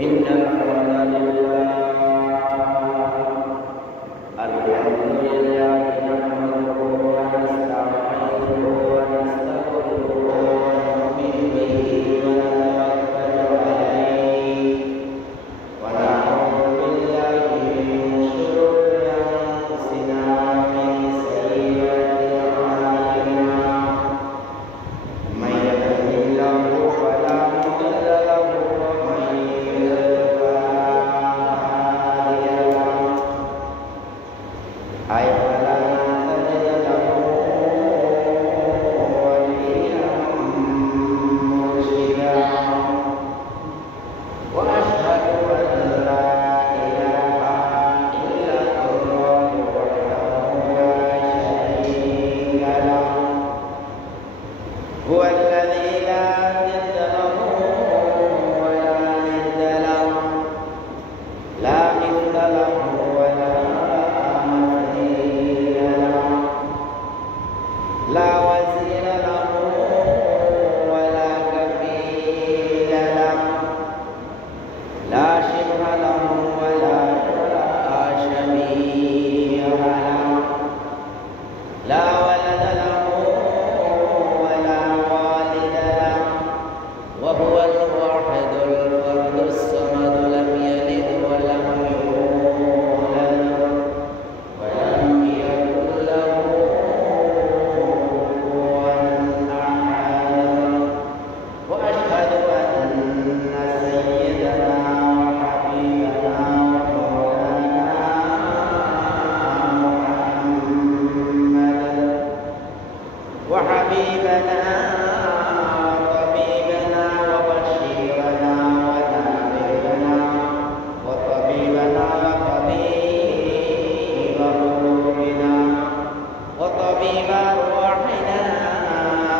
إن الحمد لله نحمده ونستعينه ونستغفره ونؤمن به ونتوكل عليه ونعوذ بالله من شرور أنفسنا ومن سيئات أعمالنا من يهده الله فلا مضل له ومن يضلل فلا هادي له فلا تجد له وليا مرشدا وأشهد أن لا إله إلا الله وحده لا شريك له هو الذي لا ند له ولا ند له لا مثل له ولا مثيل له لا وزير له ولا كفيل له لا شبه له ولا شبيه له لا ولد له ولا والد له وهو الواحد الفرد الصمد لم يلد ولم يولد ولم يكن له كفوا أحد وأشهد أن سيدنا وحبيبنا ومولانا محمدا وحبيبنا وطبيبنا وبشيرنا ونبينا وطبيبنا وطبيب قلوبنا وطبيب أرواحنا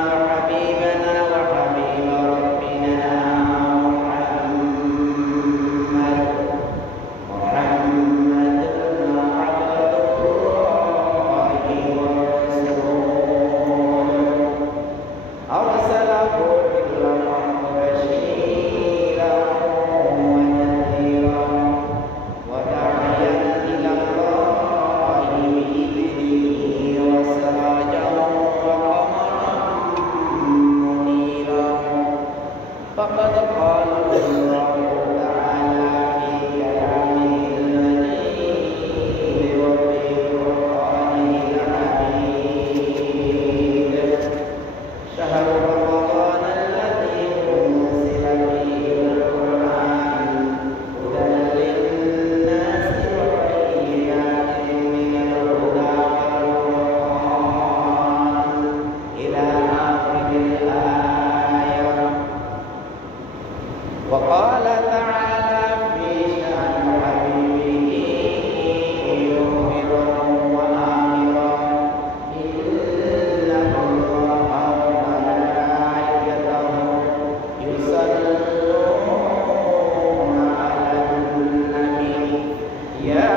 وحبيبنا وحبيب ربنا محمد عبد الله ورسوله أرسله بشيرا ونذيرا وداعيا إلى الله بإذنه وسراجا وقمرا منيرا فقد قال الله تعالى في كلامه المجيد وفي قرآنه الحميد شهر رمضان الذي أنزل فيه القرآن هدى للناس وبينات من الهدى والفرقان إلى آخر الآية وقال تعالى في شأن حبيبه مخبرا وآمرا إن الله وملائكته يصلون على النبي يا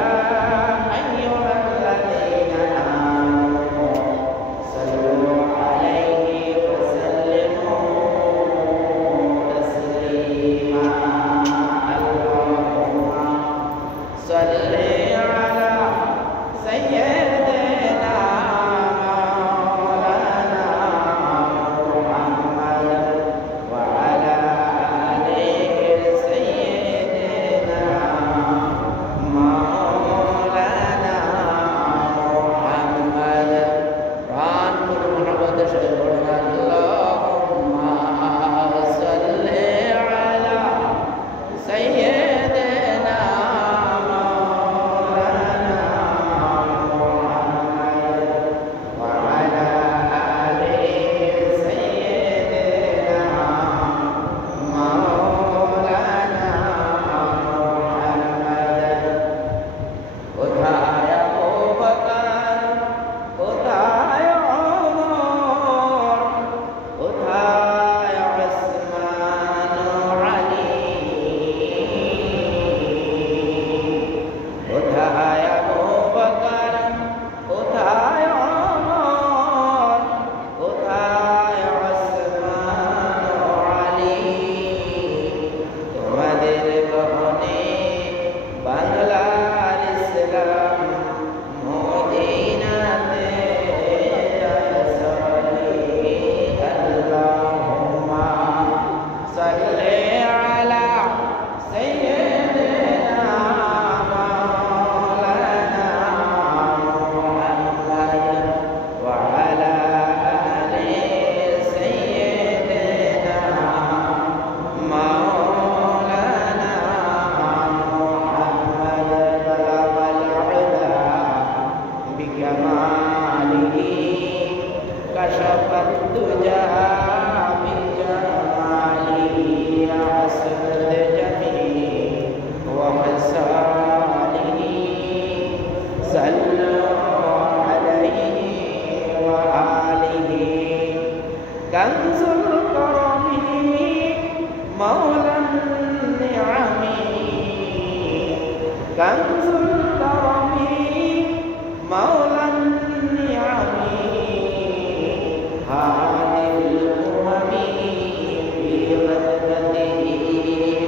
أيها الذين آمنوا صلوا عليه وسلموا تسليما কানজুল কারামি মাওলান নিয়ামি হাদিল umami ফি গদবতিহি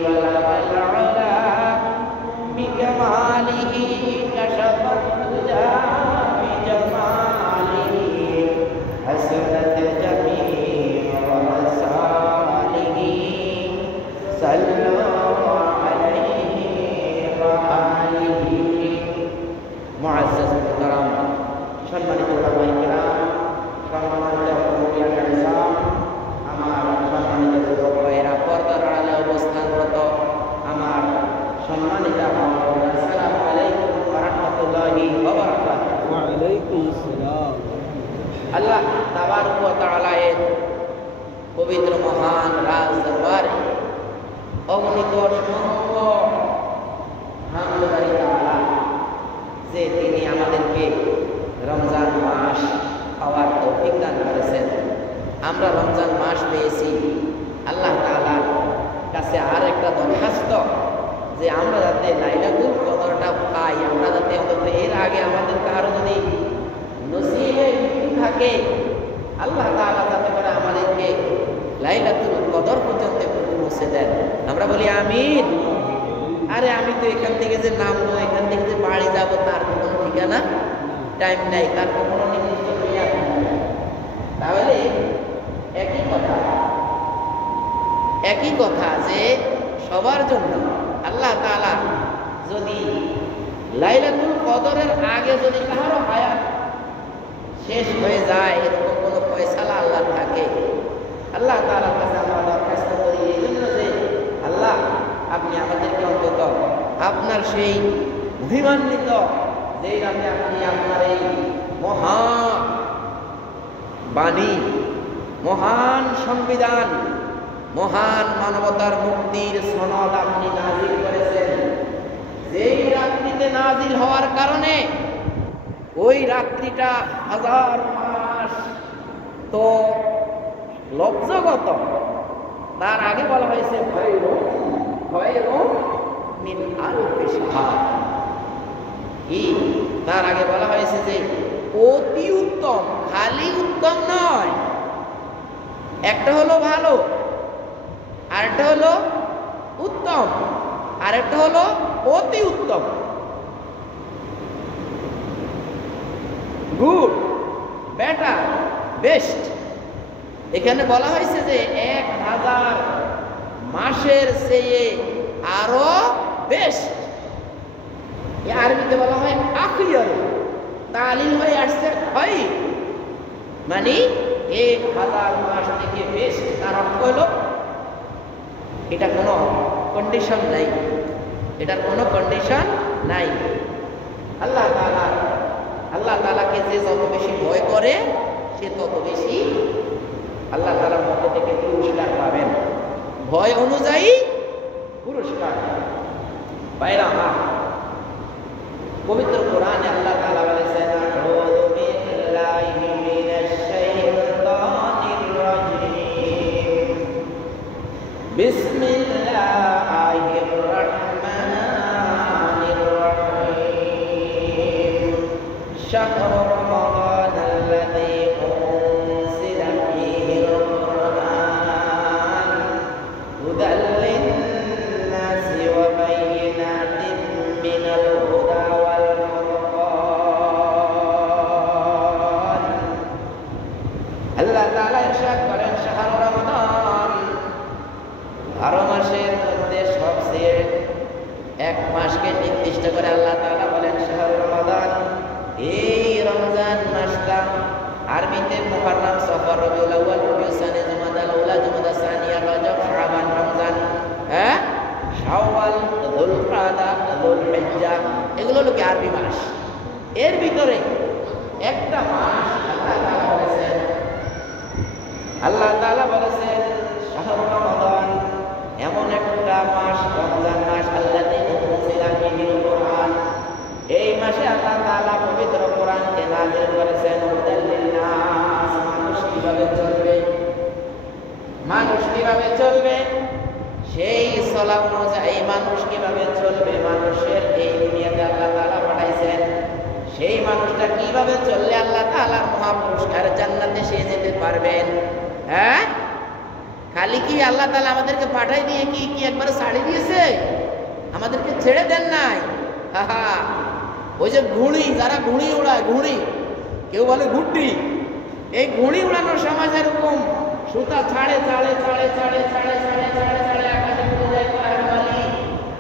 বালাগাল উলা বিকামালিহি কাশাফাত thuja বিজামালিহি Hasnat Jamil মাসালিহি সাল্লু আলাইহি ওয়া আলিহি। মুআজ্জাজ মুহতারাম, সম্মানিত উলামায়ে কিরাম, সম্মানিত মুমিন ইসলাম, আমার সম্মানিত যুবক ভাইয়েরা, পর্দার আড়ালে অবস্থানরত আমার সম্মানিত ভাইরা, আসসালামু আলাইকুম ওয়া রাহমাতুল্লাহি ওয়া বারাকাতুহু। ওয়া আলাইকুম আসসালাম। আল্লাহ তাবারক ওয়া তাআলা এর পবিত্র মহান রাজ দরবারে অগণিত অসংখ্য হামদদারি তাআলা যে তিনি আমাদেরকে রমজান মাস পাওয়ার তৌফিক দান করেছেন। আমরা রমজান মাস পেয়েছি। আল্লাহ তাআলার কাছে আর একটা দরখাস্ত যে আমরা যাতে লাইলাতুল কদরটা পাই, আমরা যাতে অন্তত এর আগে আমাদের কারো যদি নসিবে থাকে, আল্লাহ তাআলা যাতে করে আমাদেরকে লাইলাতুল কদর পর্যন্ত পৌঁছে দেন। আমরা বলি আমিন। আরে আমি তো এখান থেকে যে নামবো, এখান থেকে যে বাড়ি যাবো, তার কোনো ঠিকানা টাইম নাই, তার কোনো নির্দিষ্ট মেয়াদ নাই। তাহলে একই কথা যে সবার জন্য আল্লাহ তাআলা যদি লাইলাতুল কদরের আগে যদি কারো হায়াত শেষ হয়ে যায়, এরকম কোনো ফয়সালা আল্লাহ থাকে, আল্লাহ তাআলার কাছে আমরা দরখাস্ত করি এই জন্য যে আল্লাহ আপনি আমাদেরকে অন্তত আপনার সেই মহিমান্বিত যেই রাতে আপনি আপনার এই বাণী, মহান সংবিধান, মহান মানবতার মুক্তির সনদ আপনি নাজিল করেছেন, যেই রাত্রিতে নাজিল হওয়ার কারণে ওই রাত্রিটা হাজার মাস তো লব্জগত। তার আগে বলা হয়েছে মিন আলফি শাহর। তার আগে বলা হয়েছে যে অতি উত্তম, খালি উত্তম নয়। একটা হলো ভালো, আরেকটা হলো উত্তম, আরেকটা হলো অতি উত্তম, গুড, বেটার, বেস্ট। এখানে বলা হয়েছে যে 1000 মাসের চেয়ে আরো বেস্ট। আরবিতে বলা হয় আখিয়ার, তালিল হয়ে আসছে হয়, মানে 1000 মাস থেকে বেস্ট। তার অর্থ হলো এটা কোনো কন্ডিশন নাই, এটার কোনো কন্ডিশন নাই। আল্লাহ তাআলাকে যে যত বেশি ভয় করে সে তত বেশি আল্লাহ তাআলার পক্ষ থেকে পুরস্কার পাবেন, ভয় অনুযায়ী পুরস্কার। ভাইরা আমার, পবিত্র কোরআনে আল্লাহ তাআলা বলেছেন, আউযু বিল্লাহি মিনাশ শাইতানির রাজীম, বিসমিল্লাহির রাহমানির রাহিম, শাহরু রমাদানাল্লাযী উনজিলা ফীহিল কুরআন হুদাল লিন-নাসি ওয়া বায়িনাতিন মিনাল হুদা ওয়াল ফুরকান। আল্লাহ তাআলা ইরশাদ করেন, শাহরু রমাদান, 12 মাসের মধ্যে সবচেয়ে এক মাসকে নির্দিষ্ট করে আল্লাহ তাআলা বলেন শাহরু রমাদান। এই রমজান মাসটা আরবিতে মুহররম, সফর, রবিউল আউয়াল, রবিউল সানি, জুমাদাল উলা, জুমাদাল সানিয়া, রজব, শাবান, রমজান, শাওয়াল, যুলকাদা, যুলহিজ্জা, এগুলো হলো কি আরবি মাস। এর ভিতরে একটা মাস আল্লাহ তাআলা বলেছেন শাহরু রমাদান, এমন একটা মাস রমজান মাস, আল্লাযী উনজিলা ফীহিল কুরআন, এই মাসে আল্লাহ তাআলা পবিত্র কোরআনকে নাযিল করেছেন। হুদাল লিন-নাস, মানুষ কিভাবে চলবে সেই চলা অনুযায়ী মানুষ কিভাবে চলবে, মানুষের এই দুনিয়া দুনিয়াতে আল্লাহ তাআলা পাঠাইছেন, সেই মানুষটা কিভাবে চললে আল্লাহ তাআলার মহাপুরস্কার জান্নাতে সে যেতে পারবেন? হ্যাঁ, খালি কি আল্লাহ তাআলা আমাদেরকে পাঠাই দিয়ে কি একবার ছাড়ি দিয়েছে? আমাদেরকে ছেড়ে দেন নাই। আহা, ওই যে ঘুড়ি, যারা ঘুড়ি উড়ায়, ঘুড়ি কেউ বলে ঘুড়ি, এই ঘুড়ি উড়ানোর সময় যেরকম সুতা ছাড়ে ছাড়ে ছাড়ে ছাড়ে ছাড়ে ছাড়ে ছাড়ে ছাড়ে আকাশে উড়ে যায়, আর মালিক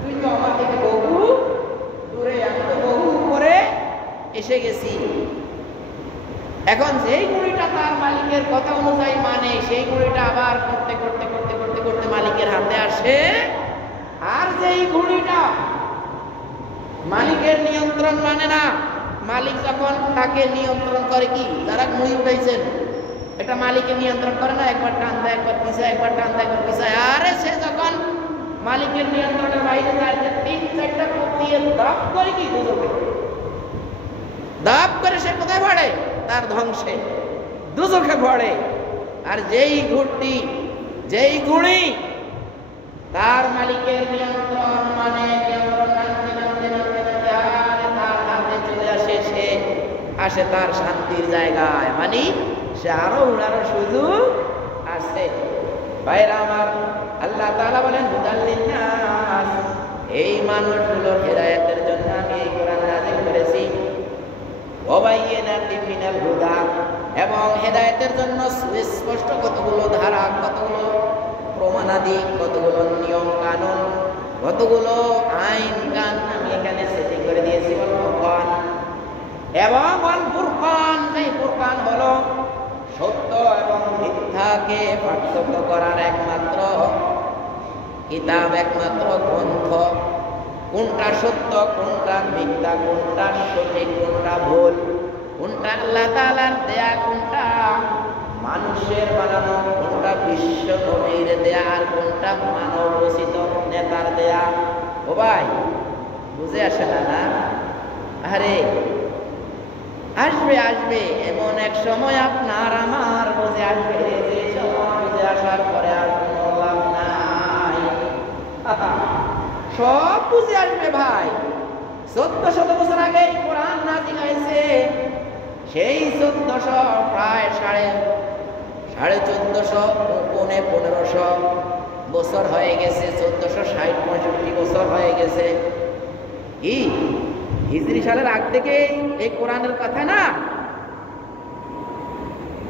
তুই তো আমার থেকে বহু দূরে, আমি তো বহু উপরে এসে গেছি। এখন যেই ঘুড়িটা তার মালিকের কথা অনুযায়ী মানে, সেই ঘুড়িটা আবার করতে করতে করতে করতে করতে মালিকের হাতে আসে। আর যেই ঘুড়িটা মালিকের নিয়ন্ত্রণ মানে না, মালিক যখন তাকে নিয়ন্ত্রণ করে, কি যারা ঘুড়ি উঠাইছেন এটা মালিকের নিয়ন্ত্রণ করে না, একবার টান দেয় একবার পিছায়, একবার টান দেয় একবার পিছায়। আরে সে যখন মালিকের নিয়ন্ত্রণের বাইরে যায়, 3-4টা কোপ দিয়ে দাপ করে কি দুজকে দাপ করে সে কোথায় পড়ে? তার ধ্বংসে, দুজকে পড়ে। আর যেই ঘুড়ি, যেই ঘুড়ি তার মালিকের নিয়ন্ত্রণ মানে নিয়ন্ত্রণ নামতে নামতে নামতে নামতে আরে তার হাতে চলে আসে, সে আসে তার শান্তির জায়গায়, মানে সে আরো উড়ানোর সুযোগ আছে। ভাইরা আমার, আল্লাহ তাআলা বলেন হুদাল লিন্নাস, এই মানুষগুলোর হেদায়েতের জন্য আমি এই কোরআন নাযিল করেছি। ওয়া বাইয়িনাতিন মিনাল হুদা, এবং হেদায়েতের জন্য সুস্পষ্ট কতগুলো ধারা, কতগুলো প্রমাণাদি, কতগুলো নিয়ম কানুন, কতগুলো আইন কান আমি এখানে সেটিং করে দিয়েছি। ওয়াল ফুরকান, এবং ওয়াল ফুরকান, এই ফুরকান হলো সত্য এবং মিথ্যাকে পার্থক্য করার একমাত্র কিতাব, একমাত্র গ্রন্থ। কোনটা সত্য, কোনটা মিথ্যা, কোনটা সঠিক, কোনটা ভুল, কোনটা আল্লাহ তাআলার দেয়া, কোনটা মানুষের বানানো, কোনটা বিশ্ব নবীর দেয়া, আর কোনটা মানব রচিত নেতার দেয়া। ও ভাই, বুঝে আসে না? না, আরে আসবে আসবে, এমন এক সময় আপনার আমার বুঝে আসবে, যে সময় বুঝে আসার পরে আর কোনো লাভ নাই। সব বুঝে আসবে ভাই। 1400 বছর আগে কোরআন নাযিল হয়েছে, সেই 1400 প্রায় সাড়ে 1450 পৌনে 1500 বছর হয়ে গেছে, 1460-65 বছর হয়ে গেছে। কি হিজরি সালের আগ থেকে এই কোরআনের কথা না?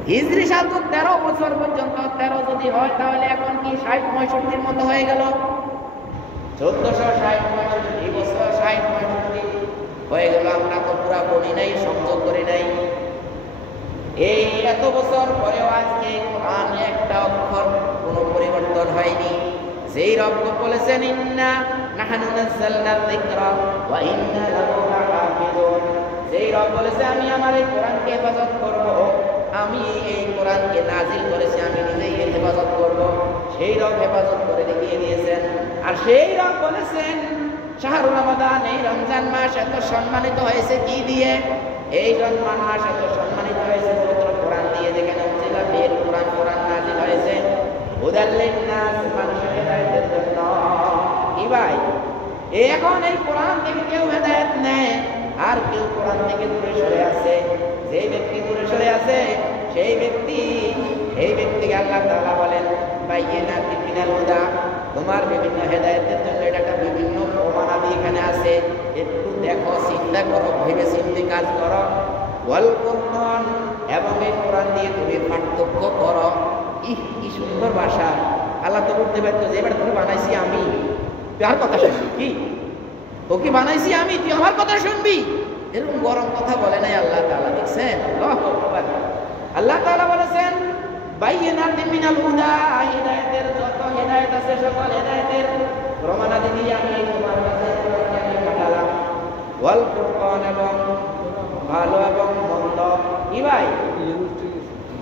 হিজরি সাল তো 13 বছর পর্যন্ত, 13 যদি হয় তাহলে এখন কি 60-65 মতো হয়ে গেল। 1460-65 বছর, 60-65 হয়ে গেল। আমরা তো পুরা বলি নাই, সংযোগ করি নাই। এই এত বছর পরেও আজকে কোরআন একটা অক্ষর কোনো পরিবর্তন হয়নি। যেই রব বলেছেন ইন্না নাহনু নাযালনা যিকরা ওয়া ইন্না লাহু লাহাফিজুন, যেই রব বলেছে আমি আমার এই কোরআনকে হেফাজত করব, আমি এই কোরআনকে নাজিল করেছি, আমি নিজেই এর হেফাজত করব, সেই রব হেফাজত করে দেখিয়ে দিয়েছেন। আর সেই রব বলেছেন শাহরুল রমাদান, এই রমজান মাস এত সম্মানিত হয়েছে কি দিয়ে? এই রমজান মাস এত সম্মানিত হয়েছে পবিত্র কোরআন দিয়ে, যেখানে উনজিলা ফিল কোরআন, কোরআন নাযিল হয়েছে হুদাল লিন্নাস, মানুষের হেদায়েতের জন্য। কি ভাই, এখন এই কোরআন থেকে কেউ হেদায়েত নেয়, আর কেউ কোরআন থেকে দূরে সরে আছে। যে ব্যক্তি দূরে সরে আছে, সেই ব্যক্তিকে আল্লাহ তাআলা বলেন বাইয়িনাতিন মিনাল হুদা, তোমার বিভিন্ন হেদায়েতের জন্য এটা একটা বিভিন্ন প্রমাণাদি এখানে আছে, একটু দেখো, চিন্তা করো, ভেবে চিন্তে কাজ করো। ওয়াল ফুরকান, এবং এই কোরআন দিয়ে তুমি পার্থক্য করো। কি সুন্দর ভাষা! আল্লাহ তো বলতে পারতো যে এবার তুমি বানাইছি আমি, তুই আর কথা শুনবি, কি ওকে বানাইছি আমি, তুই আমার কথা শুনবি, এরকম গরম কথা বলে নাই আল্লাহ তাআলা। দেখছেন, আল্লাহু আকবার। আল্লাহ তাআলা বলেছেন বাইয়িনাতিন মিনাল হুদা, হিদায়াতের যত হিদায়াত আছে সকল হিদায়াতের প্রমাণাদি দিয়ে আমি তোমার কাছে কোরআনকে পাঠালাম। ওয়াল ফুরকান, এবং ভালো এবং মন্দ। কি ভাই,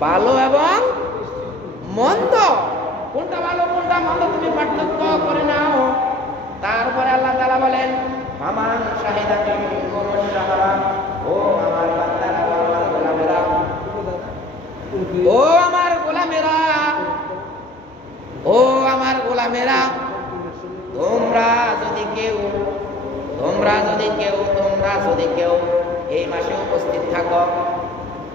ভালো এবং মন্দ, কোনটা ভালো কোনটা মন্দ তুমি পার্থক্য করে নাও। তারপরে আল্লাহ তাআলা বলেন ফামান শাহিদা মিনকুম আশ-শাহরা, ও আমার বান্দারা, আমার গোলামেরা, ও আমার গোলামেরা, ও আমার গোলামেরা, তোমরা যদি কেউ তোমরা যদি কেউ এই মাসে উপস্থিত থাকো,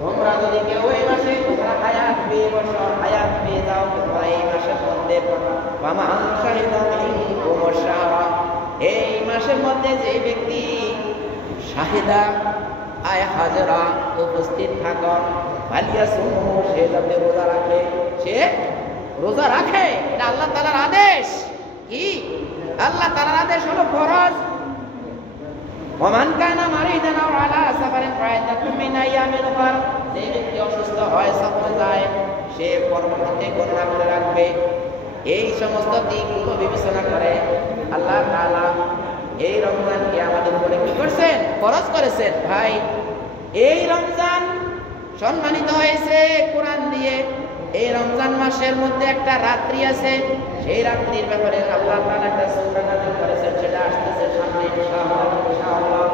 তোমরা যদি কেউ এই মাসে তোমরা হায়াত পেয়ে বসো, হায়াত পেয়ে যাও, তোমরা এই মাসের মধ্যে এই মাসের মধ্যে যে ব্যক্তি শাহিদা আয় হাজরা উপস্থিত থাকো, সে যাতে রোজা রাখে, সে রোজা রাখে। এটা আল্লাহ তাআলার আদেশ। কি আল্লাহ তাআলার আদেশ হলো ফরজ। ওমান কানা মারিদান আও আলা সাফারিন ফাইদাতুম মিন আইয়ামিন উখর, যে ব্যক্তি অসুস্থ হয়, সফরে যায়, সে পরবর্তীতে গণনা করে রাখবে। এই সমস্ত দিকগুলো বিবেচনা করে আল্লাহ তাআলা এই রমজানকে আমাদের উপরে কি করছেন? ফরজ করেছেন। ভাই, এই রমজান সম্মানিত হয়েছে কোরআন দিয়ে। এই রমজান মাসের মধ্যে একটা রাত্রি আছে, সেই রাত্রির ব্যাপারে আল্লাহ তাআলা একটা সূরা নাযিল করেছেন, সেটা আসতেছে সামনে ইনশাআল্লাহ।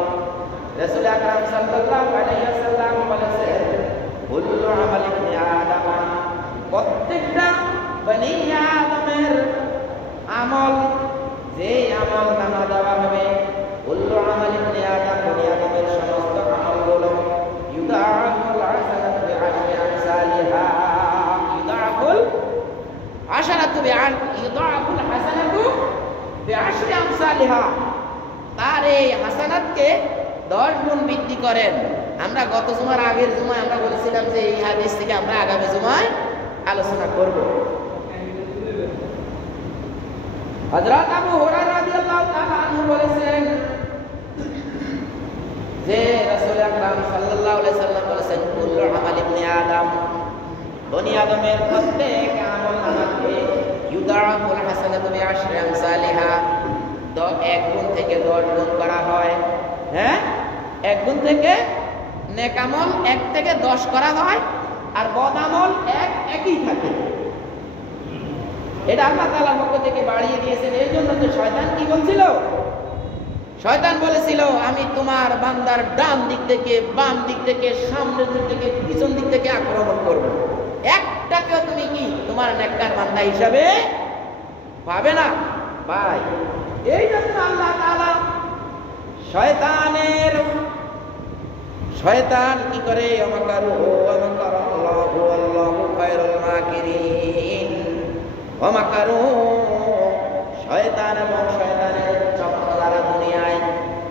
রাসূল আকরাম সাল্লাল্লাহু আলাইহি ওয়াসাল্লাম বলেছেন, কুল্লু আমালি ইবনি আদম, প্রত্যেকটা বনি আদমের আমল, যে আমল নামা দেওয়া হবে, কুল্লু আমালি ইবনি আদম, বনি আদমের সমস্ত আমলগুলো ইউদাআফুল হাসানাতু বিআশরি আমসালিহা, ইউদাআফুল হাসানাতু বিআশরি আমসালিহা, তার এই হাসানাতকে 10 গুণ বৃদ্ধি করেন। আমরা গত জুমার আগের জুমায় আমরা বলেছিলাম যে এই হাদিস থেকে আমরা আগামী জুমায় আলোচনা করব। হযরত আবু হুরায়রা রাদিয়াল্লাহু তাআলা আনহু বলেছেন যে রাসূল আকরাম সাল্লাল্লাহু আলাইহি সাল্লাম বলেছেন, কুল্লু আমালি ইবনি আদম, বনি আদমের প্রত্যেক আমল নামাকে ইউদাআফুল হাসানাতু বিআশরি আমসালিহা, 1 গুণ থেকে 10 গুণ করা হয়। হ্যাঁ, 1 গুণ থেকে নেক আমল 1 থেকে 10 করা হয়, আর বদ আমল একই থাকে। এটা আল্লাহ তাআলার পক্ষ থেকে বাড়িয়ে দিয়েছেন। এই জন্য তো শয়তান কি বলছিল? শয়তান বলেছিল, আমি তোমার বান্দার ডান দিক থেকে, বাম দিক থেকে, সামনের দিক থেকে, পিছন দিক থেকে আক্রমণ করব। একটাকেও তুমি কি তোমার নেককার বান্দা হিসাবে পাবে না। ভাই, এই জন্য আল্লাহ তাআলা শয়তান কি করে? আমাকারু আমাকারাল্লাহু আল্লাহু খায়রুল মাকিরিন, আমাকারু, শয়তান এবং শয়তানের চক্রধারা দুনিয়ায়,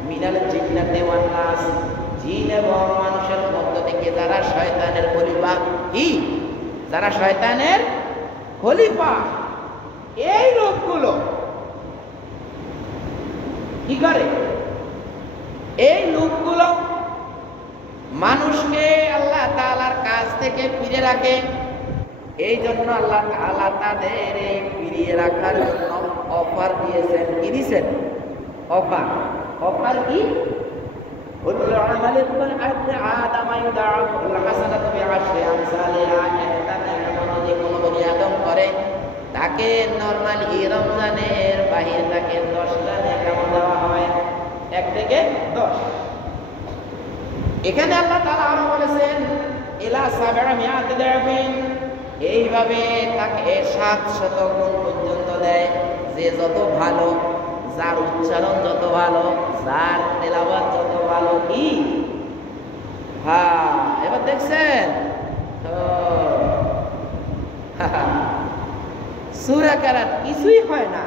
মিনাল জিন্নাতি ওয়ান নাস, জিন এবং মানুষের মধ্য থেকে যারা শয়তানের খলিফা, কি যারা শয়তানের খলিফা, এই লোকগুলো কি করে? এই লোকগুলো মানুষকে আল্লাহ তাআলার কাছ থেকে ফিরে রাখে। এই জন্য আল্লাহ তাআলা তাদের এই ফিরিয়ে রাখার জন্য অফার দিয়েছেন। কি দিয়েছেন? অফার কি? কুল্লু আমালি ইবনি আদম ইউদাআফুল হাসানাতু বিআশরি আমসালিহা, একটা নেক যে কোনো বনি আদম করে তাকে নরমালি রমজানের বাহিরে তাকে 10টা নেক আমল দেওয়া হয়, 1 থেকে 10। এখানে আল্লাহ তাআলা আরো বলেছেন ইলা 700 দাফিন, এইভাবে তাকে 700 গুণ পর্যন্ত দেয়। যে যত ভালো, যার উচ্চারণ যত ভালো, যার তেলাওয়াত যত ভালো, কি হ্যাঁ, এবার দেখছেন সূরা কারাত কিছুই হয় না।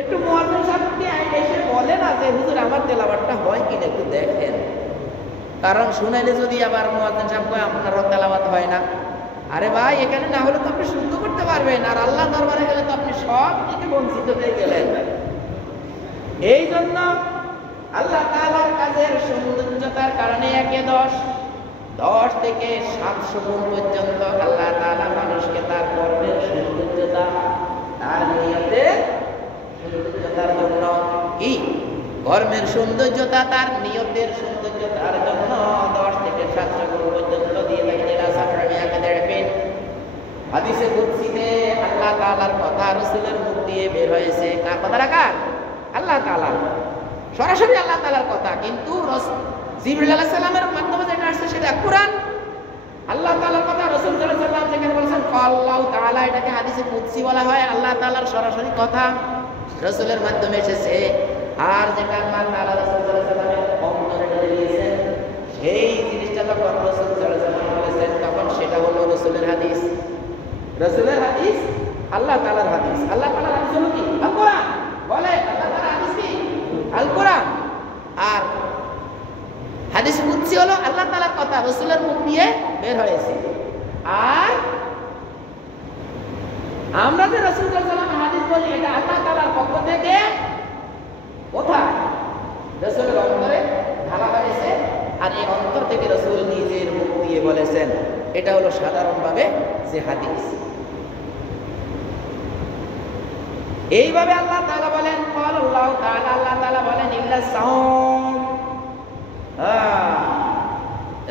একটু মুয়াজ্জিন সাহেবকে এসে বলে না যে হুজুর আমার তেলাওয়াতটা হয় কিনা একটু দেখেন, কারণ শুনাইলে যদি আবার মুয়াজ্জিন সাহেব কয় আপনারও তেলাওয়াত হয় না, আরে ভাই এখানে না হলে তো আপনি শুদ্ধ করতে পারবেন, আর আল্লাহ দরবারে গেলে তো আপনি সব থেকে বঞ্চিত হয়ে গেলেন। এই জন্য আল্লাহ তাআলার কাজের সৌন্দর্যতার কারণে 10 থেকে 700 গুণ পর্যন্ত আল্লাহ তাআলা মানুষকে তার কর্মের সৌন্দর্যতা, তার নিয়তের সৌন্দর্যতার জন্য, কি কর্মের সৌন্দর্যতা, তার নিয়তের সৌন্দর্যতার জন্য 10 থেকে 700 গুণ পর্যন্ত দিয়ে থাকেন। হাদিসে কুদসিতে আল্লাহ তাআলার কথা রাসূলের মুখ দিয়ে বের হয়েছে। কার কথা? রাখা আল্লাহ তাআলা, সরাসরি আল্লাহ তাআলার কথা, কিন্তু জিবরিল আলাইহিস সালামের মাধ্যমে যেটা আসছে সেটা কোরআন। আল্লাহ তাআলার কথা রাসূল সাল্লাল্লাহু আলাইহি ওয়াসাল্লাম যেখানে বলেছেন আল্লাহু তাআলা, এটাকে হাদিসে কুদসি বলা হয়। আল্লাহ তাআলার সরাসরি কথা রাসূলের মাধ্যমে এসেছে। আর যেটা আল্লাহ তাআলা রাসূল সাল্লাল্লাহু আলাইহি ওয়াসাল্লামের অন্তরে ঢেলে দিয়েছেন সেই জিনিসটা যখন রাসূল সাল্লাল্লাহু আলাইহি ওয়াসাল্লাম বলেছেন তখন সেটা হলো রাসূলের হাদিস। রাসূলের হাদিস আল্লাহ তাআলার হাদিস। আল্লাহ তাআলার হাদিস হলো কি? আল কোরআন। বলে আল্লাহ তাআলার হাদিস কি? আল কোরআন। আর হাদিস কুদসি হলো আল্লাহ তাআলার কথা রাসূলের মুখ দিয়ে বের হয়েছে। আর আমরা যে রাসূল সাল্লাল্লাহু আলাইহি ওয়াসাল্লামের হাদিস বলি এটা আল্লাহ তাআলার পক্ষ থেকে কোথায়? রাসূলের অন্তরে ঢালা হয়েছে। আর এই অন্তর থেকে রাসূল নিজের মুখ দিয়ে বলেছেন। এটা হলো সাধারণভাবে যে হাদিস। এইভাবে আল্লাহ তাআলা বলেন আল্লাহ তাআলা আল্লাহ তাআলা বলেন ইল্লা সাওম।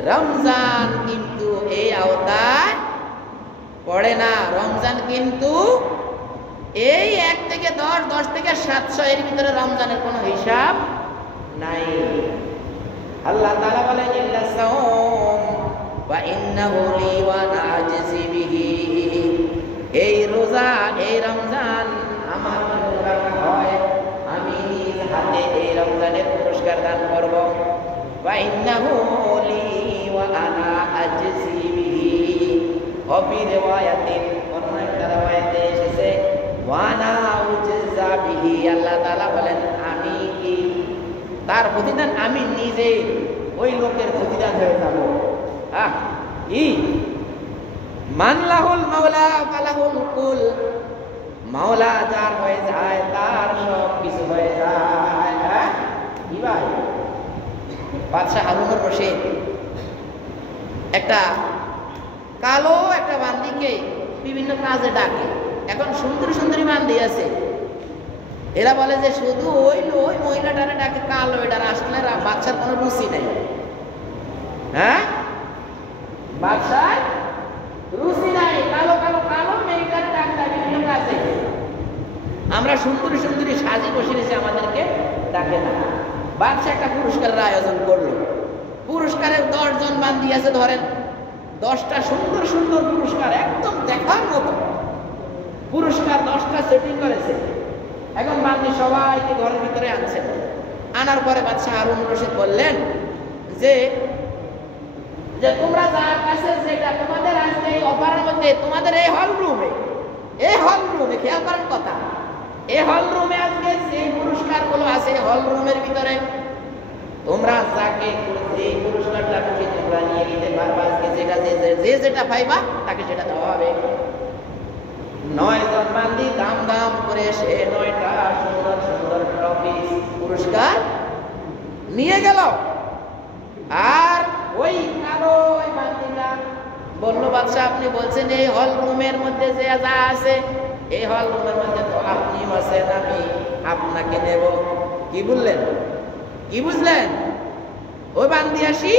রমজান কিন্তু এই আওতায় পড়ে না। রমজান কিন্তু এই 1 থেকে 10, 10 থেকে 700 এর ভিতরে রমজানের কোনো হিসাব নাই। আল্লাহ তাআলা বলেন ইল্লা সাওম ওয়া ইন্নাহু লি ওয়া আনা আজজি বিহি। এই রোজা এই রমজান আমার জন্য রাখা হয়, আমি নিজ হাতে এই রমজানের পুরস্কার দান করব। ওয়া ইন্নাহু লি ওয়া আনা আজজি বিহি। অফি রিওয়ায়াতিন অন্য একটা রিওয়ায়াতে এসেছে ওয়া আনা উজজা বিহি। আল্লাহ তাআলা বলেন আমি কি তার প্রতিদান আমি নিজে ওই লোকের প্রতিদান হয়ে যাব। কি মানলাহুল মাওলা ফালাহুল কুল। মাওলা যার হয়ে যায় তার সব কিছু হয়ে যায়। কি ভাই? বাদশা হারুনুর রশিদ একটা কালো একটা বান্দিকে বিভিন্ন কাজে ডাকে। এখন সুন্দরী সুন্দরী বান্দি আছে, এরা বলে যে শুধু ওই মহিলাটারে ডাকে কালো, এটার আসলে বাচ্চার কোনো রুচি নেই। হ্যাঁ, বাচ্চার রুচি নাই, কালো কালো কালো মেয়েটারে ডাকতে বিভিন্ন কাজে। আমরা সুন্দরী সুন্দরী সাজি বসে রয়েছে, আমাদেরকে ডাকে না। বাদশা একটা পুরস্কারের আয়োজন করলো। পুরস্কারের 10 জন বান্দি আছে, ধরেন 10টা সুন্দর সুন্দর পুরস্কার, একদম দেখার মতো পুরস্কার 10টা সেটিং করেছে। এখন বান্দি সবাইকে ঘরের ভিতরে আনছেন। আনার পরে বাদশা হারুনুর রশিদ বললেন যে তোমরা যার কাছে যেটা তোমাদের আজকে এই অফারের মধ্যে তোমাদের এই হল রুমে খেয়াল করার কথা, এই হল রুমে আজকে যে পুরস্কারগুলো আছে হল রুমের ভিতরে তোমরা যাকে যে পুরস্কারটা খুশি তোমরা নিয়ে নিতে পারবা। আজকে যেটা যেটা পাইবা তাকে সেটা দেওয়া হবে। 9 জন বান্দি দাম দাম করে সে 9টা সুন্দর সুন্দর ট্রফি পুরস্কার নিয়ে গেল। আর ওই কালো ওই বান্দিটা বললো বাদশা আপনি বলছেন এই হল রুমের মধ্যে যে যা আছে এই হল রুমের মধ্যে তো আপনিও আছেন, আমি আপনাকে নেব। কি বললেন? কি বুঝলেন? ওই বান্দি আসি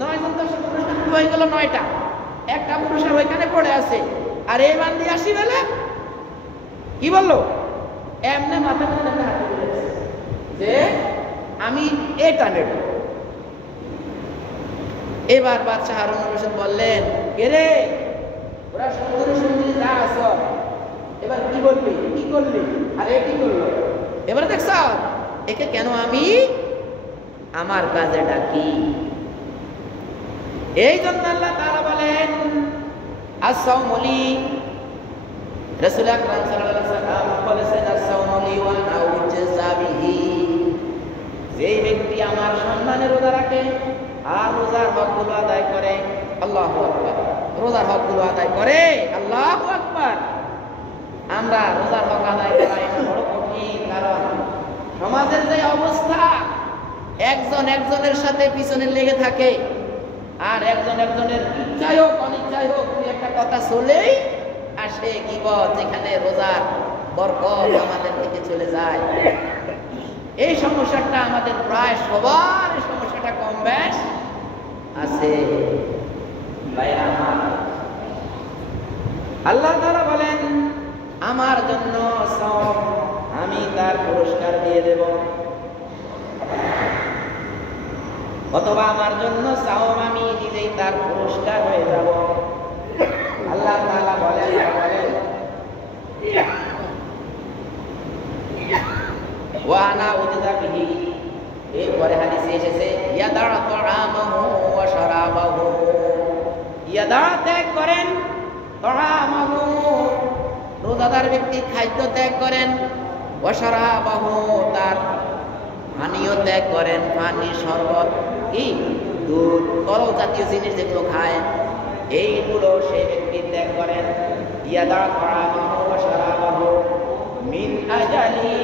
9 জন তো পুরস্কার হয়ে গেল 9টা, একটা পুরস্কার ওইখানে পড়ে আছে। আর এই বান্দি আসি বলে কি বললো? এমনি মাথা মধ্যে হাত দিয়েছে যে আমি এটা নেব। এবার বাদশা হারুনুর রশিদ বললেন কে রে, ওরা সুন্দরী সুন্দরী যা আছো, এবার কি বলবি, কি করলি? আর এ কি করলো? এবার দেখছ একে কেন আমি আমার কাজে ডাকি? এই জন্য আল্লাহ তাআলা বলেন as-sawmu li। রাসূল আকরাম সাল্লাল্লাহু আলাইহি ওয়াসাল্লাম বলেছেন as-sawmu li ওয়া আনা উজজা বিহি। যেই ব্যক্তি আমার সম্মানে রোজা রাখে আর রোজার হকগুলো আদায় করে, আল্লাহু আকবার, রোজার হকগুলো আদায় করে, আল্লাহু আকবার। আমরা রোজার হক আদায় করা এটা বড় কঠিন, কারণ সমাজের যে অবস্থা, একজন একজনের সাথে পিছনে লেগে থাকে, আর একজন একজনের ইচ্ছাই হোক অনিচ্ছাই হোক দুই একটা কথা চলেই আসে গীবত, যেখানে রোজার বরকত আমাদের থেকে চলে যায়। এই সমস্যাটা আমাদের প্রায় সবার, এই সমস্যাটা কম বেশ আছে। আল্লাহ তাআলা বলেন আমার জন্য সওম আমি তার পুরস্কার দিয়ে দেব, অথবা আমার জন্য সওম আমি নিজেই তার পুরস্কার হয়ে যাব। আল্লাহ তাআলা বলেন ওয়া আনা উযযা বিহি। এরপরে হাদিসে এসেছে ইয়াদা তাআমাহু ওয়া শারাবাহু, ইয়াদা ত্যাগ করেন, তাআমাহু রোজাদার ব্যক্তি খাদ্য ত্যাগ করেন, ওয়া শারাবাহু তার পানীয় ত্যাগ করেন, পানি শরবত কি দুধ তরল জাতীয় জিনিস যেগুলো খায় এইগুলো সেই ব্যক্তি ত্যাগ করেন। ইয়াদা তাআমাহু ওয়া শারাবাহু মিন আজালি,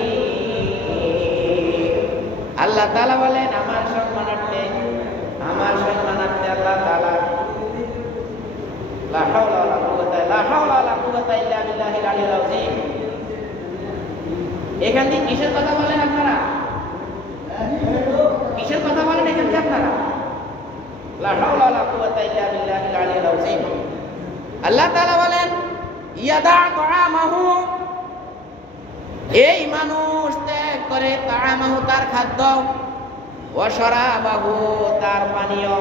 আল্লাহ তাআলা বলেন আমার সম্মানার্থে আল্লাহ তাআলা লা হাওলা ওয়ালা কুওয়াতা ইল্লা বিল্লাহিল আলিয়্যিল আযীম। এখান থেকে কিসের কথা বলেন আপনারা? কিসের কথা বলেন এখান থেকে আপনারা? লা হাওলা ওয়ালা কুওয়াতা ইল্লা বিল্লাহিল আলিয়্যিল আযীম। আল্লাহ তাআলা বলেন ইয়াদা তাআমাহু, এই মানুষ ত্যাগ করে তাআমাহু তার খাদ্য, ওয়া শারাবাহু তার পানীয়,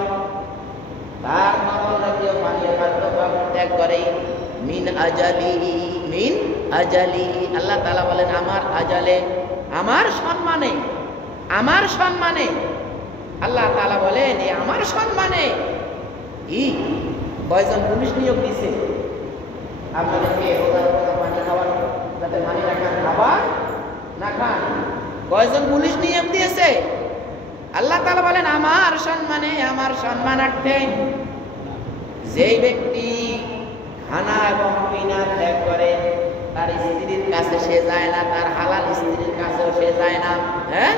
তার তরল জাতীয় পানীয় খাদ্য ত্যাগ করে, মিন আজালি আল্লাহ তাআলা বলেন আমার আজালে, আমার সম্মানে আল্লাহ তাআলা বলেন এই আমার সম্মানে কি কয়জন পুলিশ নিয়োগ দিয়েছে আপনাদেরকে পানি খাওয়ার, যাতে পানি না খান, খাবার না খান, কয়জন পুলিশ নিয়োগ দিয়েছে? আল্লাহ তাআলা বলেন আমার সম্মানার্থে যেই ব্যক্তি খানা এবং পিনা ত্যাগ করে, তার স্ত্রীর কাছে সে যায় না, তার হালাল স্ত্রীর কাছেও সে যায় না। হ্যাঁ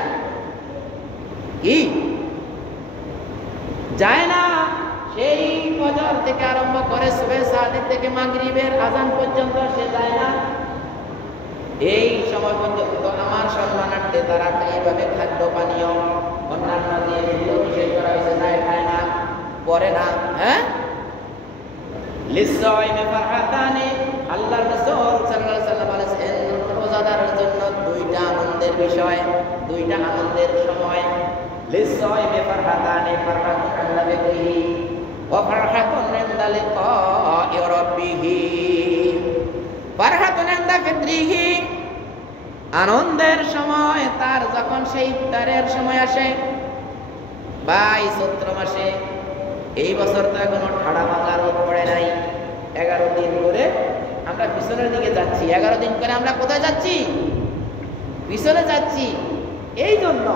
কি যায় না? সেই ফজর থেকে আরম্ভ করে সুবহে সাদিক থেকে মাগরিবের আযান পর্যন্ত সে যায় না। এই সময় পর্যন্ত আমার সম্মানার্থে তারা এইভাবে খাদ্য পানীয় অন্যান্য যে নিষেধ করা হয়েছে যায়, খায় না, পরে না। হ্যাঁ লিসাইমে ফারহাতানি, আল্লাহর রাসূল সাল্লাল্লাহু আলাইহি ওয়াসাল্লাম বলেছেন রোজাদারের জন্য দুইটা আনন্দের বিষয়, দুইটা আনন্দের সময়। লিসাইমে ফারহাতানি, ফারহাতুন ইনদা যিকরিহি ওয়া ফারহাতুন ইনদা লিকাই রাব্বিহি। ফারহাতুন ইনদা ফিতরিহি, আনন্দের সময় তার যখন সেই ইফতারের সময় আসে, বা এই চৈত্র মাসে, এই বছর তো এখনো ঠাড়া ভাঙা রোদ পড়ে নাই, 11 দিন করে আমরা পিছনের দিকে যাচ্ছি। 11 দিন করে আমরা কোথায় যাচ্ছি? পিছনে যাচ্ছি। এই জন্য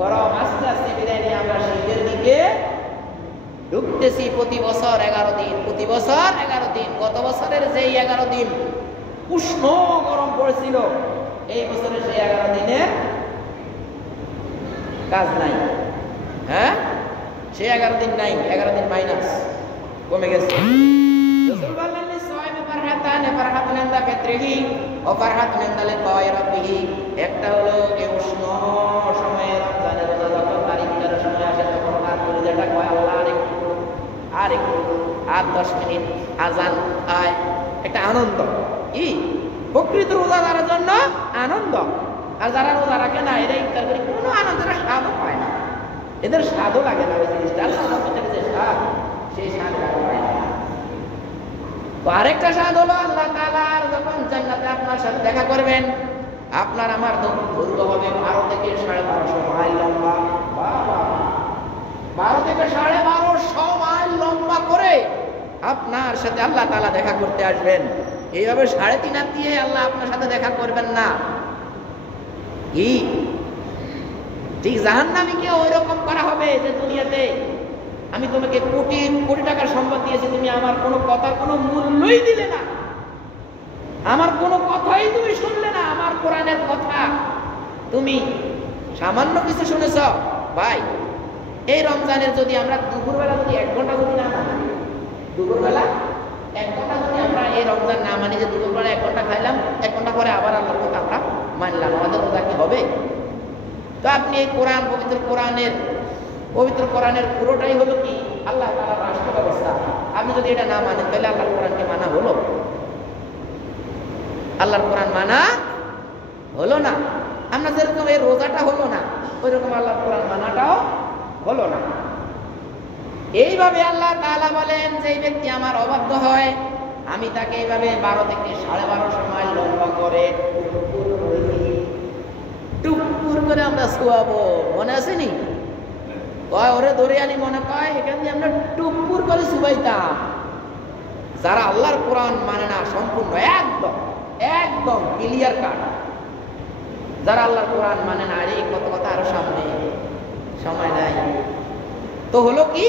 গরম আস্তে আস্তে বিদায় নিয়ে আমরা শীতের দিকে ঢুকতেছি। প্রতি বছর 11 দিন, প্রতি বছর 11 দিন। গত বছরের যেই 11 দিন উষ্ণ গরম পড়েছিল, এই বছরে সেই 11 দিনের কাজ নাই। হ্যাঁ সেই 11 দিন নাই, 11 দিন মাইনাস, কমে গেছে। রাসূল বললেন লিসাইমে ফারহাতান, ফারহাতুন ইনদা ফিতরিহি ওয়া ফারহাতুন ইনদা লিকাই রাব্বিহি। একটা হলো এই উষ্ণ সময়ে রমজানের রোজা যখন তার ইফতারের সময় আসে, তখন তার কলিজাটা কয় আল্লাহ আর 10 মিনিট আজান আয়, একটা আনন্দ। কি প্রকৃত রোজাদারের জন্য আনন্দ। আর যারা রোজা রাখে না, এরা ইফতার করে কোনো আনন্দের স্বাদও পায় না, এদের স্বাদও লাগে না। ওই জিনিসটা আল্লাহর ভিতরে যে স্বাদ, সেই স্বাদ পায় না। তো আরেকটা স্বাদ হলো আল্লাহ তাআলা যখন জান্নাতে আপনার সাথে দেখা করবেন, আপনার আমার দূরত্ব হবে 12 থেকে 1250 মাইল লম্বা। 12 থেকে 1250 মাইল লম্বা করে আপনার সাথে আল্লাহ তাআলা দেখা করতে আসবেন। এইভাবে 3.5 হাত দিয়ে আল্লাহ আপনার সাথে দেখা করবেন না। কি ঠিক জাহান্নামীকে ওই রকম করা হবে যে দুনিয়াতে আমি তোমাকে কোটি কোটি টাকার সম্পদ দিয়েছি, তুমি আমার কোনো কথার কোনো মূল্যই দিলে না, আমার কোনো কথাই তুমি শুনলে না, আমার কোরআনের কথা তুমি সামান্য কিছু শুনেছ। ভাই এই রমজানের যদি আমরা দুপুরবেলা যদি 1 ঘন্টা যদি না মানি, দুপুরবেলা 1 ঘন্টা যদি আমরা এই রমজান না মানি, যে দুপুরবেলা 1 ঘন্টা খাইলাম, 1 ঘন্টা পরে আবার আল্লাহর কথা আমরা মানলাম, আমাদের রোজা কি হবে? তো আপনি এই কোরআন, পবিত্র কোরআনের পুরোটাই হলো কি আল্লাহ তাআলার রাষ্ট্র ব্যবস্থা। আপনি যদি এটা না মানেন, তাহলে আল্লাহর কোরআনকে মানা হলো? আল্লাহর কোরআন মানা হলো না। আমরা যেরকম এই রোজাটা হলো না, ওই রকম আল্লাহর কোরআন মানাটাও হলো না। এইভাবে আল্লাহ তাআলা বলেন যে ব্যক্তি আমার অবাধ্য হয়, আমি তাকে এইভাবে 12 থেকে 1250 মাইল লম্বা করে টুকরো আমরা শুয়াবো, মনে আছে নি? কয় ওরে ধরে আনি, মনে কয় এখান দিয়ে আমরা টুকুর করে শুবাইতাম। যারা আল্লাহর কোরআন মানে না সম্পূর্ণ একদম একদম ক্লিয়ার কাট, যারা আল্লাহর কোরআন মানে না, এই কত কথা আরো সামনে, সময় নাই। তো হলো কি,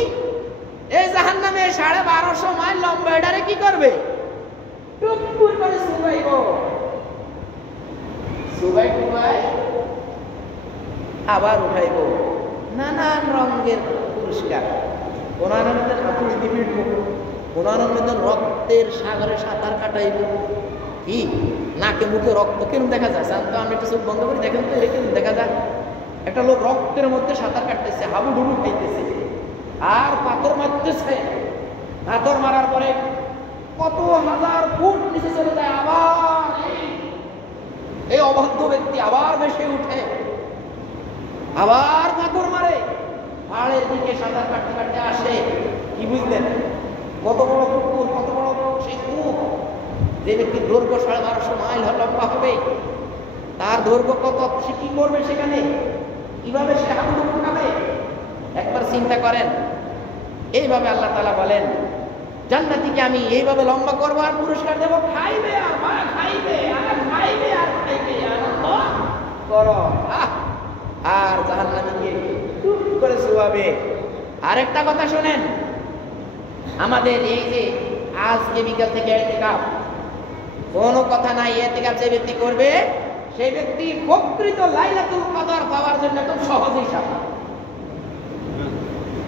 এই জাহান্নামে 1250 মাইল লম্বা এটারে কি করবে? টুকুর করে শুবাইব, শুবাই টুবাই আবার উঠাইব নানান রঙের পুরস্কার। কোন আনন্দের হাতুড়ি দিবির, কোন আনন্দের রক্তের সাগরে সাঁতার কাটাইব। কি নাকে মুখে রক্ত কেমন দেখা যায়? তো আমি একটু চোখ বন্ধ করি, দেখেন তো কেমন দেখা যায়? একটা লোক রক্তের মধ্যে সাঁতার কাটতেছে, হাবুডুবু খাইতেছে আর পাথর মারতেছে। পাথর মারার পরে কত হাজার ফুট নিচে চলে যায়, আবার এই অবাধ্য ব্যক্তি আবার ভেসে উঠে, আবার পাথর মারে, পাহাড়ের দিকে সাঁতার কাটতে কাটতে আসে। কি বুঝলেন? কত বড় পুকুর, কত বড় সেই কূপ, যে ব্যক্তির দৈর্ঘ্য 1250 মাইল লম্বা হবে, তার দৈর্ঘ্য কত, সে কি করবে সেখানে, কিভাবে সে হাবুডুবু খাবে? একবার চিন্তা করেন। এইভাবে আল্লাহ তাআলা বলেন, জান্নাতীকে আমি এইভাবে লম্বা করবো আর পুরস্কার দেবো, খাইবে আর খাইবে আর খাইবে আর খাইবে, আনন্দ করো। আর জাহান্নামীকে টুক করে শুয়াবে। আরেকটা কথা শোনেন, আমাদের এই যে আজকে বিকাল থেকে ইতিকাফ, কোনো কথা নাই, ইতিকাফ যে ব্যক্তি করবে সেই ব্যক্তি প্রকৃত লাইলাতুল কদর পাওয়ার জন্য খুব সহজ হিসাব।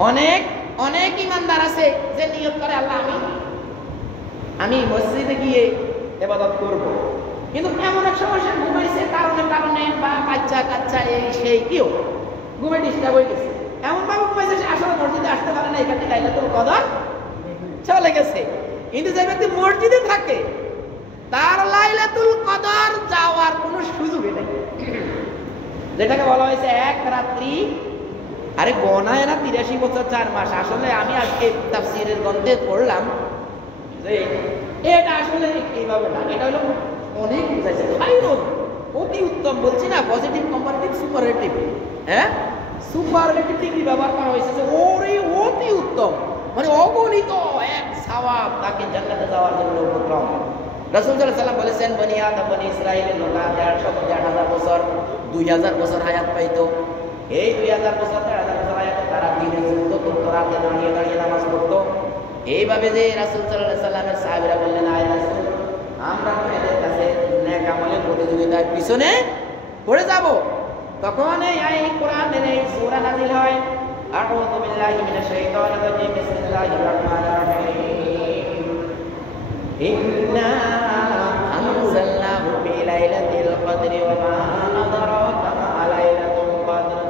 অনেক অনেক ইমানদার আছে যে নিয়ত করে, আল্লাহ আমি মসজিদে গিয়ে ইবাদত করব, কিন্তু এমন এক সময় সে ঘুমাইছে কারণে কারণে, বা কাচ্চা কাচ্চা এই সেই কেউ ঘুমে ডিস্টার্ব হয়ে গেছে, এমন ভাবে ঘুমাইছে সে আসলে মসজিদে আসতে পারে না, এখানে লাইলাতুল কদর চলে গেছে। কিন্তু যে ব্যক্তি মসজিদে থাকে তার লাইলাতুল কদর যাওয়ার কোনো সুযোগই নেই, যেটাকে বলা হয়েছে এক রাত্রি। আরে গনায় না 83 বছর 4 মাস। আসলে আমি আজকে তাফসীরের গ্রন্থে পড়লাম যে এটা আসলে এইভাবে না, এটা হলো অনেক বুঝাইছে, খায়রুন অতি উত্তম, বলছি না পজিটিভ কম্পারেটিভ সুপারলেটিভ, হ্যাঁ সুপারলেটিভ ডিগ্রি ব্যবহার করা হয়েছে, যে ওরে অতি উত্তম, মানে অগণিত এক সওয়াব তাকে জান্নাতে যাওয়ার জন্য উপক্রম। রাসূল সাল্লাল্লাহু আলাইহি ওয়াসাল্লাম বলেছেন, বনি আদম বনি ইসরাঈলের লোকেরা 150,000 বছর 2000 বছর হায়াত পাইতো। এই 2000 বছর 3000 বছর হায়াত তারা দিনে যুদ্ধ করতো, রাতে দাঁড়িয়ে দাঁড়িয়ে নামাজ পড়তো। এইভাবে যে রাসূল সাল্লাল্লাহু আলাইহি ওয়াসাল্লামের সাহাবীরা বললেন, আয় রাসূল, আমরা তো এদের কাছে নেক আমলের প্রতিযোগিতায় পিছনে পড়ে যাব। তখন এই কোরআনের এই সূরা নাযিল হয়, আউযু বিল্লাহি মিনাশ শাইতানির রাজীম, বিসমিল্লাহির রাহমানির রাহিম, ইন্না আনজালনাহু ফি লাইলাতিল কদরি ওয়া মা আদরাকা মা লাইলাতুল কদর,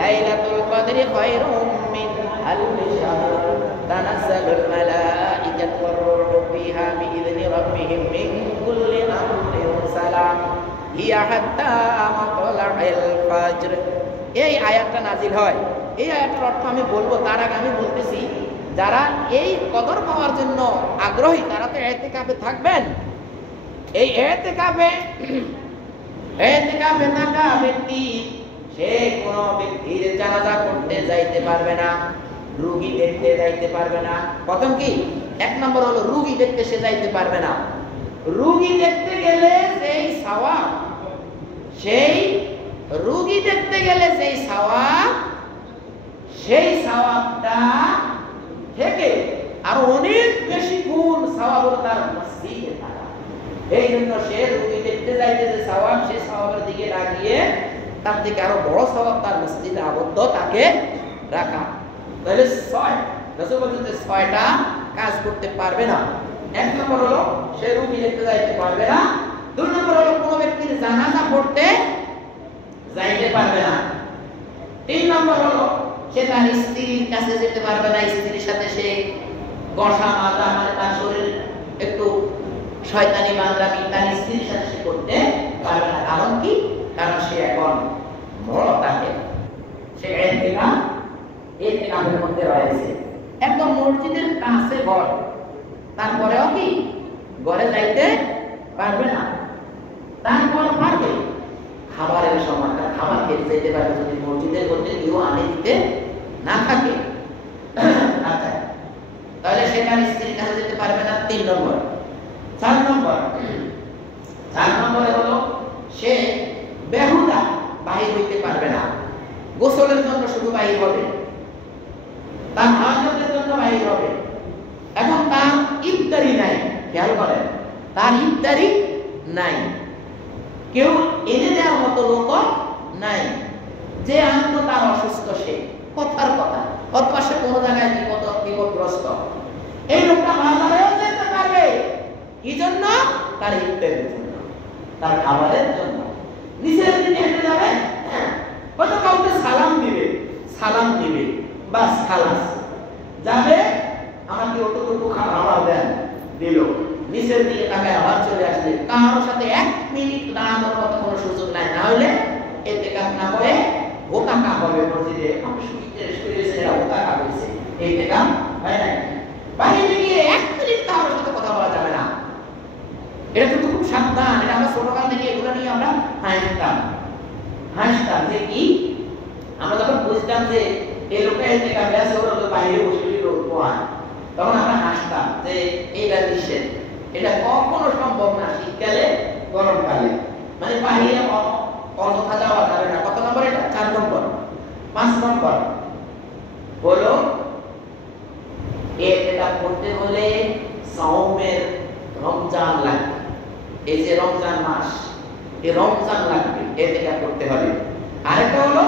লাইলাতুল কদরি খায়রুম মিন আলফি শাহর, তানাজ্জালুল মালাঈকাতু ওয়ার রূহু ফিহা বিইذনি রাব্বিহিম মিন কুল্লি আমরিন সালাম হিয়া হাত্তা মাতলা'ইল ফাজর। এই আয়াতটা নাযিল হয়। এই আয়াতের অর্থ আমি বলবো, তার আগে আমি বলতেছি, যারা এই কদর পাওয়ার জন্য আগ্রহী তারা তো ইতিকাফে থাকবেন। এই ইতিকাফে থাকা ব্যক্তি সে কোনো ব্যক্তির জানাজা করতে যাইতে পারবে না, রোগী দেখতে যাইতে পারবে না। প্রথম কি, এক নম্বর হলো রোগী দেখতে সে যাইতে পারবে না। রোগী দেখতে গেলে সেই সওয়াব, সেই রোগী দেখতে গেলে সেই সওয়াবটা থেকে আর অনেক বেশি গুণ সওয়াব তার মসজিদে থাকা। এই জন্য সে রোগী দেখতে যাইতে যে সওয়াব, সে সওয়াবের দিকে লাগিয়ে তার থেকে আরো বড় সওয়াব তার মসজিদে আবদ্ধ তাকে রাখা। তাহলে 6 রাসূল বলেন যে 6টা কাজ করতে পারবে না। এক নম্বর হলো সে রোগী দেখতে যাইতে পারবে না। 2 নম্বর হলো কোন ব্যক্তির জানাজা পড়তে যাইতে পারবে না। 3 নম্বর হলো সে তার স্ত্রীর কাছে যেতে পারবে না, স্ত্রীর সাথে সে বসা মাজা, মানে তার শরীর একটু শয়তানি বান্দামি তার স্ত্রীর সাথে সে করতে পারবে না। কারণ কি? কারণ সে এখন বড় থাকে, সে ইতিকাফের মধ্যে রয়েছে, একদম মসজিদের কাছে ঘর, তারপরেও কি ঘরে যাইতে পারবে না। তারপর পারবে খাবারের সময়টা খাবার খেতে যেতে পারবে যদি মসজিদের মধ্যে কেউ আনে দিতে না থাকে। আচ্ছা, তাহলে সে তার স্ত্রীর কাছে যেতে পারবে না। 3 নম্বর। 4 নম্বরে হলো সে বেহুদা বাহির হইতে পারবে না। গোসলের জন্য শুধু বাহির হবে, তার হাজতের জন্য বাহির হবে, এবং তার ইফতারি নাই। খেয়াল করেন, তার ইফতারি নাই, কেউ এনে দেওয়ার মতো লোক নাই। যে আনন্দ তার অসুস্থ, সে কথার কথা, অথবা সে কোনো জায়গায় বিপদগ্রস্ত, এই লোকটা বাজারেও যেতে পারবে। কি জন্য? তার ইফতারের জন্য, তার খাবারের জন্য। নিচের দিকে হেঁটে যাবে, হয়তো কাউকে সালাম দিবে, বাস খালাস যাবে, আমাকে অতটুকু খাবার দেন, দিল, নিচের দিকে তাকায় আবার চলে আসবে। কারোর সাথে 1 মিনিট দাঁড়ানোর মতো কোনো সুযোগ নাই। না হলে এতে কাজ না করে ওকাকা হবে মসজিদে। আমি শুনেছি এরা ওকাকা হয়েছে, এতে কাজ হয় না। বাইরে গিয়ে 1 মিনিট কারোর সাথে কথা বলা যাবে না। এটা কিন্তু খুব সাবধান। এটা আমরা ছোটকাল থেকে এগুলো নিয়ে আমরা হাসতাম যে কি, আমরা যখন বুঝতাম যে এই লোকটা এতে কাজ আছে, ওরা তো বাইরে বসে পড়ায়, তখন আমরা হাসতাম যে এইটা নিষেধ, এটা কখনো সম্ভব না শীতকালে গরমকালে, মানে বাইরে অযথা যাওয়া যাবে না। কত নম্বর এটা? 4 নম্বর। 5 নম্বর হলো এটা করতে হলে সাওমের রমজান লাগবে। এই যে রমজান মাস, এই রমজান লাগবে এতেকাফ করতে হলে। আরেকটা হলো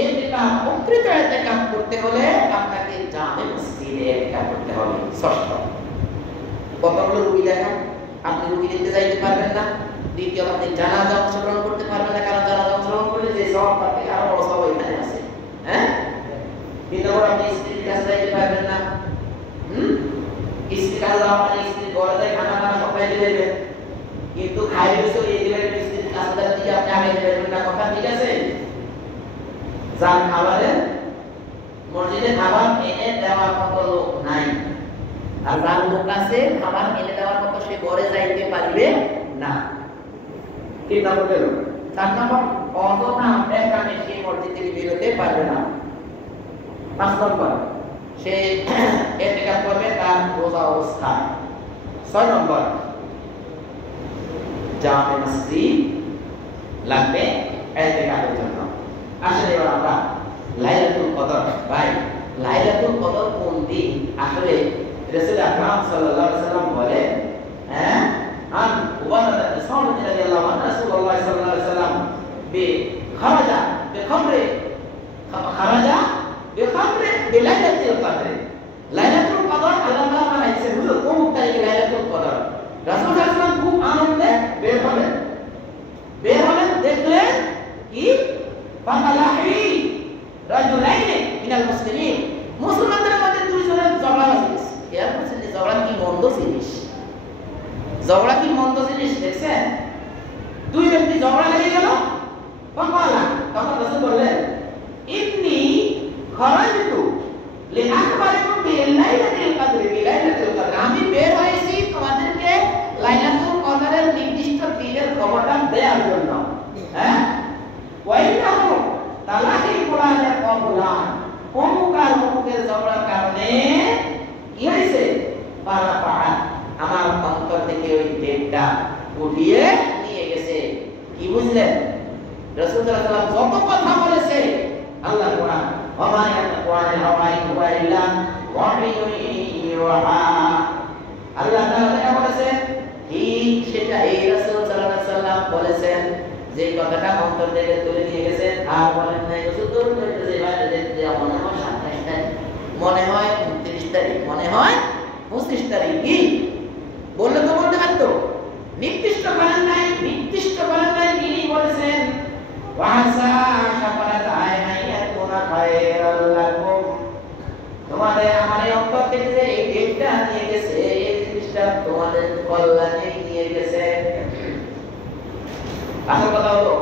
এতেকাফ, প্রকৃত এতেকাফ করতে হলে আপনাকে জামে মসজিদে এতেকাফ করতে হবে। 6ষ্ঠ, কতগুলো রুগী দেখান, আপনি রুগী দেখতে যাইতে পারবেন না। দ্বিতীয়, আপনি জানাজা অংশগ্রহণ করতে পারবেন না, কারণ জানাজা অংশগ্রহণ করলে যে সওয়াব তার থেকে আরো বড় সওয়াব এখানে আছে। হ্যাঁ, 3 নম্বর, আপনি স্ত্রীর কাছে যাইতে পারবেন না। স্ত্রীর কাছে যাওয়া মানে স্ত্রীর ঘরে যাই খানা সব খাইতে দেবেন, কিন্তু খাইলে তো এই দিবেন স্ত্রীর কাছে যাইতে আপনি আগে দেবেন না। কথা ঠিক আছে? যার খাবারের মসজিদে খাবার এনে দেওয়ার মতো লোক নাই, আর যার লোক আছে খাবার এনে দেওয়ার মতো, সে ঘরে যাইতে পারবে না। 3 নম্বর গেল। 4 নম্বর, অযথা বেকারে সে মসজিদ থেকে বেরোতে পারবে না। 5 নম্বর, সে এতেকাফ করবে তার রোজা অবস্থায়। 6 নম্বর, জামে মসজিদ লাগবে এতেকাফের জন্য। আসলে এবার আমরা লাইলাতুল কদর, ভাই লাইলাতুল কদর কোন দিন? আসলে রাসূল আকরাম সাল্লাল্লাহু আলাইহি ওয়াসাল্লাম বলেন, হ্যাঁ, আন ওয়ালাদ সাউদ রাদিয়াল্লাহু আনহু রাসূলুল্লাহ সাল্লাল্লাহু আলাইহি ওয়াসাল্লাম খারাজা লাইলাতুল কদর। লাইলাতুল কদর আল্লাহ তাআলা বানাইছেন, হুজুর কোন তারিখে লাইলাতুল কদর? রাসূল সাল্লাল্লাহু আলাইহি ওয়াসাল্লাম খুব আনন্দে বের হলেন, দেখলেন কি ফাতালাহি রাজুলাইনি মিনাল মুসলিমিন, মুসলমানদের মধ্যে 2 জনের ঝগড়া হয়েছে। এর বলছেন যে ঝগড়া কি মন্দ জিনিস, ঝগড়া কি মন্দ জিনিস দেখছেন? 2 ব্যক্তি ঝগড়া লেগে গেল। ফাকালা, তখন রাসূল বললেন, ইন্নী খারাজতু লিআখবারিকুম বিলাইলাতিল কদর, বিলাইলাতিল কদর, আমি বের হয়েছি তোমাদেরকে লাইলাতুল কদরের নির্দিষ্ট দিনের খবরটা দেওয়ার জন্য। হ্যাঁ, ওয়াইনাহু তালাহি কুরআনের কবুলান, অমুকের ঝগড়ার কারণে কি হয়েছে? পারাপা, আমার অন্তর থেকে ওই ডেটটা উঠিয়ে নিয়ে গেছে। কি বুঝলেন? রাসূল সাল্লাল্লাহু আলাইহি ওয়াসাল্লাম যত কথা বলেছে আল্লাহ কোরআন, ওমায়া কোরআনে হাওয়াই কুবাইলা ওয়াহিয়ুন ইউহা, আল্লাহ তাআলা যা বলেছেন ঠিক সেটা এই রাসূল সাল্লাল্লাহু আলাইহি ওয়াসাল্লাম বলেছেন। যে কথাটা অন্তর থেকে তুলে নিয়ে গেছেন, আর বলেন নাই রাসূল তো বলতেছে বাইরে দেখতে মনে হয় 27 তারিখ, মনে হয় 29 তারিখ, মনে হয় 25 তারিখ, কি বললে তো বলতে পারতো। নির্দিষ্ট করেন নাই, তিনি বলেছেন ওয়াসা শাফারাত আয়াতুনা খায়রাল লাকুম, তোমাদের আমার এই অন্তর থেকে যে এই ডেটটা নিয়ে গেছে, এই জিনিসটা তোমাদের কল্যাণে নিয়ে গেছে। আসল কথা হলো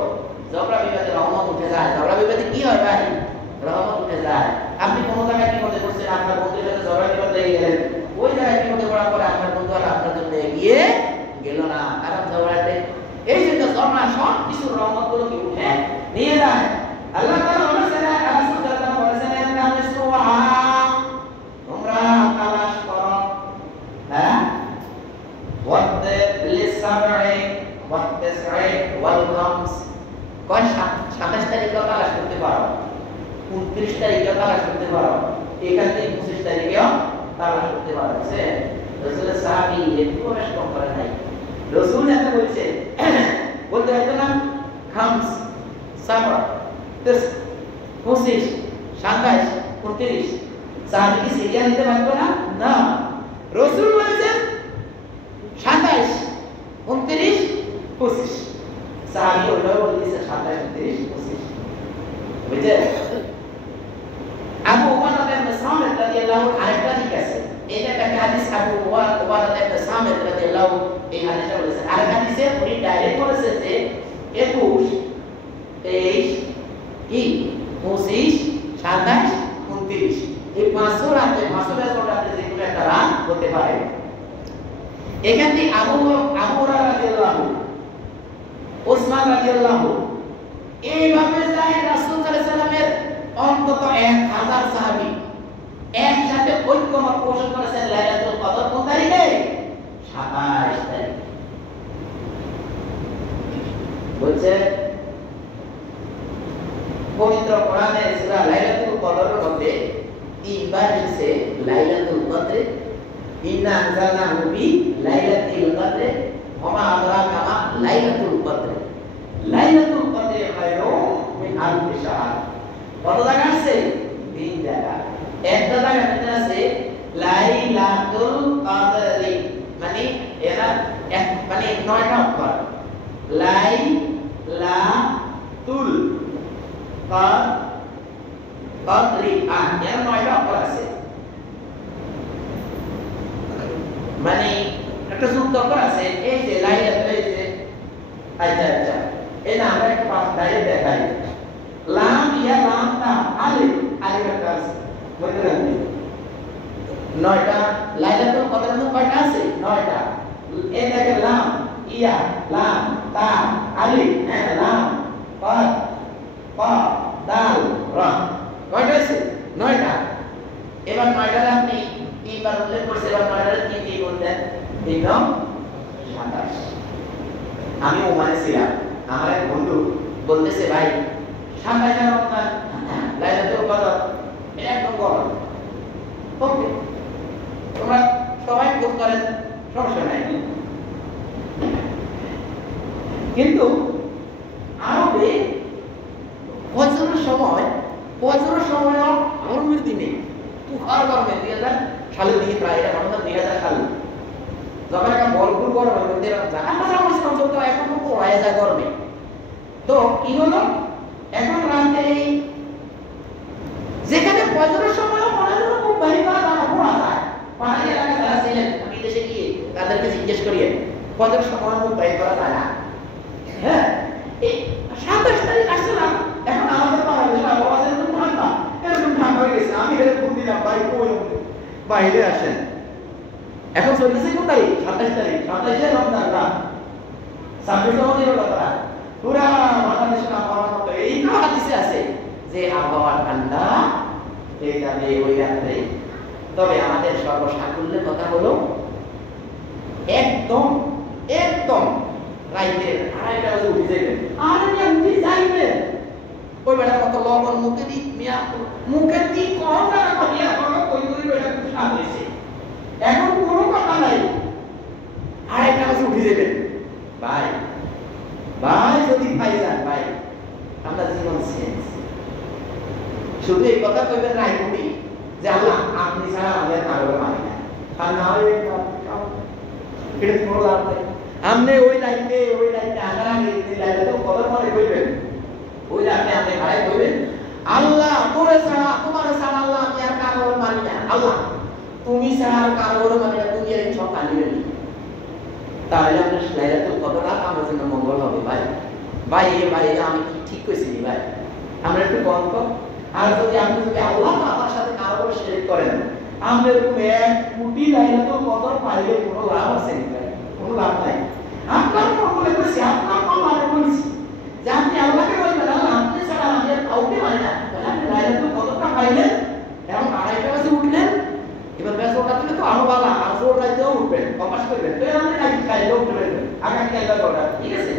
ঝগড়া বিবাদে রহমত উঠে যায়। ঝগড়া বিবাদে কি হয় ভাই? রহমত উঠে যায়। আপনি কোন জায়গায় বিপদে পড়ছেন, আপনার বন্ধুর সাথে ঝগড়া বিবাদ লেগে গেলেন, ওই জায়গায় বিপদে পড়ার পরে আপনার বন্ধু আর আপনার জন্য এগিয়ে গেল না, কারণ ঝগড়াতে এই জন্য ঝগড়া সব কিছু রহমত গুলো কি উঠে নিয়ে যায়। আল্লাহ তাআলা বলেছেন রাসূল সাল্লাল্লাহু আলাইহি ওয়াসাল্লাম তামসুহা তোমরা তালাশ করো হ্যাঁ ওয়াত লিসাবঈ ওয়াত তিসঈ ওয়াল খামস কোন 27 তারিখে তালাশ করতে পারো 29 তারিখে তালাশ করতে পারো এখান থেকে 25 তারিখেও তালাশ করতে পারো সে রাসূলের সাহাবী একটু কষ্ট করে নাই রাসূল এটা বলছে বলতে হতো না খামস সাবা 25 27 29 সাহাবী কি সিরিয়াল নিতে পারতো না না রাসূল বলেছেন 27 29 25 সাহাবী ওইটাও বলতেছে 27 29 25 বুঝলে আবু ওয়ানা ইবনে সামিত রাদিয়াল্লাহু আরেকটা দিক আছে এটা একটা হাদিস আবু ওয়ানা ইবনে সামিত রাদিয়াল্লাহু এই হাদিসটা বলেছেন আর হাদিসে উনি ডাইরেক্ট বলেছেন যে 21 23 কি 25 27 29 এই 500 রাতে 500 রাতে যে কোনো একটা রাত হতে পারে এখান থেকে আবু রাদিয়াল্লাহু ওসমান রাদিয়াল্লাহু এইভাবে যায় রাসূল সাল্লাল্লাহু আলাইহি ওয়াসাল্লামের অন্তত 1000 সাহাবী একসাথে ঐক্যমত পোষণ করেছেন লাইলাতুল কদর কোন তারিখে 27 তারিখ বলছে পবিত্র কোরআনে সূরা লাইলাতুল কদরের মধ্যে তিনবার এসেছে লাইলাতুল কদর ইন্না আনজালনাহু ফি লাইলাতুল কদর ওয়া মা আদরাকা মা লাইলাতুল কদর লাইলাতুল কদর খায়রুম মিন আলফি শাহর কত জায়গা আছে তিন জায়গা একটা জায়গা মধ্যে আছে লাইলাতুল কদর মানে এরা এক মানে 9টা অক্ষর লাইলাতুল কদরি এর 9টা অক্ষর আছে মানে একটা যুক্ত অক্ষর আছে এই যে লাইলাতুল এই যে আচ্ছা এই না আমরা একটা পাঁচ ডাইরেক্ট দেখাই লাম ইয়া লাম তা আলিফ একটা আছে বুঝতে পারছেন 9টা লাইলাতুল কদর মধ্যে কয়টা আছে 9টা এই দেখেন লাম ইয়া লাম তা আলিফ লাম পা দাল রা কয়টা আছে 9টা এবার 9টা আপনি তিনবার উল্লেখ করতে এবার 9টা কি বলতেন একদম 27 আমি ওমানে ছিলাম আমার এক বন্ধু বলতেছে ভাই 27 রমজান লাইলাতুল কদর একদম গরম ওকে তোমরা সবাই খোঁজ করেন সমস্যা নাই কিন্তু আরবে ফজরের সময় গরমের দিনে তুষার গরমে 2000 সালের দিকে প্রায় এটা ঘটনা 2000 সালে যখন একটা ভরপুর গরম মধ্যে এখন তো পড়ায় যায় গরমে তো কি হলো এখন রাতে যেখানে ফজরের সময় পড়ার জন্য খুব ভারী করা পড়া যায় পাহাড়ি এলাকা যারা ছিলেন আমি দেশে গিয়ে তাদেরকে জিজ্ঞেস করি ফজরের সময় খুব ভারী করা যায় না হ্যাঁ এই 27 তারিখ আসছে না এখন আমাদের বাংলাদেশের আবহাওয়া যেরকম ঠান্ডা এরকম ঠান্ডা হয়ে গেছে আমি এরকম দিলাম ভাই কই বাইরে আসেন এখন চলতেছে কোন তারিখ 27 তারিখ 27 রমজান রাত 26 রমজান হলো কথা পুরা বাংলাদেশের আবহাওয়ার মতো এই তো হাদিসে আছে যে আবহাওয়া ঠান্ডা এই যাবে ওই রাতে তবে আমাদের সর্বসাকুল্যের কথা হলো একদম রাইতের 2:30 বাজে উঠে যাবেন আর উঠে যাইবেন ওই বেটার মতো লবণ মুখে দি মিয়া মুখে দি কম না করিয়া কোনো কই বেটা সামনেছে এখন কোনো কথা নাই 2:30 বাজে উঠে যাবেন ভাই যদি পাই যান ভাই আমরা জীবন শেষ শুধু এই কথা কইবেন রাই করি যে আল্লাহ আপনি ছাড়া আমাদের কারো মানি না আর না হয় এটা কোনো লাভ নেই আমনে ওই লাইতে আনারা গেছে লাইতে তো কদর মনে কইবেন ওই লাইতে আপনি ভাই কইবেন আল্লাহ তোরে ছাড়া তোমার ছাড়া আল্লাহ আমি আর কারো মানি না আল্লাহ তুমি ছাড়া আর কারো মানি না তুমি আর সব মানিবে না তাহলে আমরা লাইলাতুল কদর রাত আমাদের জন্য মঙ্গল হবে ভাই আমি কি ঠিক কইছি ভাই আমরা একটু গল্প আর যদি আপনি যদি আল্লাহ তাআলার সাথে কারো শিরক করেন আমরা এরকম 1 কোটি লাইলাতুল কদর পাইলে কোনো লাভ আছে না কোনো লাভ নাই আপনার মঙ্গলে কইছি আপনার মানে বলছি যে আপনি আল্লাহকে বলবেন আল্লাহ আপনি ছাড়া আমি আর কাউকে করবেন তো আপনি কাল উঠবেন আগামীকাল দরকার ঠিক আছে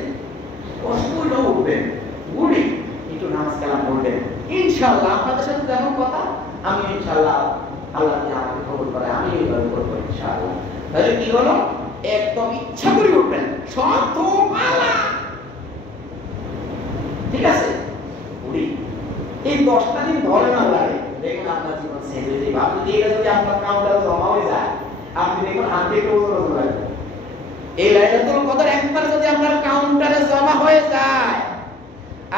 অসুবিধা উঠবেন উঠে একটু নামাজ কালাম পড়বেন ইনশাআল্লাহ আপনাদের সাথে যেমন কথা আমি ইনশাআল্লাহ আল্লাহ যে আমাকে কবুল করে আমি এইভাবে করবো ইনশাআল্লাহ তাহলে কি হলো একদম ইচ্ছা করে উঠবেন শত পালা ঠিক আছে উঠি এই 10টা দিন ধরে না লাগে দেখুন আপনার জীবন চেঞ্জ হয়ে যাবে আপনি এটা যদি আপনার কাউন্টার জমা হয়ে যায় আপনি দেখুন হাতে একটু ওজন লাগবে এই লাইলাতুল কদর একবার যদি আপনার কাউন্টারে জমা হয়ে যায়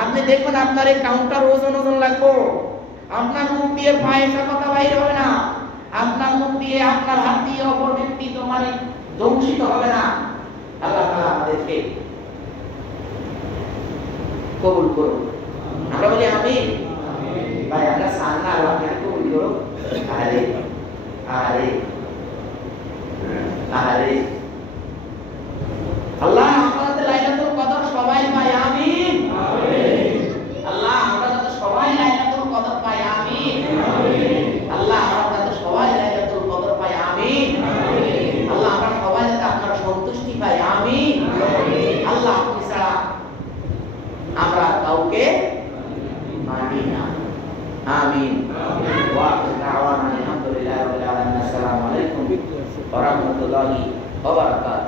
আপনি দেখবেন আপনার এই কাউন্টার ওজন লাগবে আপনার মুখ দিয়ে পয়সা কথা বাইরে হবে না আপনার মুখ দিয়ে আপনার হাত দিয়ে অপর ব্যক্তি তোমার দংশিত হবে না আল্লাহ তাআলা আমাদেরকে কবুল করুন আমরা বলি আমিন ভাই আমরা সান্না আল্লাহ আপনাকে কবুল করুন আরে আরে আরে আল্লাহ আমাদের লাইলাতুল কদর সবাই পাই আমিন আমিন আল্লাহ আমরা যাতে সবাই লাইলাতুল কদর পাই আমিন আমিন আল্লাহ আমরা যাতে সবাই লাইলাতুল কদর পাই আমিন আমিন আল্লাহ আমরা সবাই যাতে আপনার সন্তুষ্টি পাই আমিন আমিন আল্লাহ আপনি ছাড়া আমরা কাউকে মানি না আমিন ওয়া দাওয়ানা আলহামদুলিল্লাহি রাব্বিল আলামিন আসসালামু আলাইকুম ওয়া রাহমাতুল্লাহি ওয়া বারাকাতুহু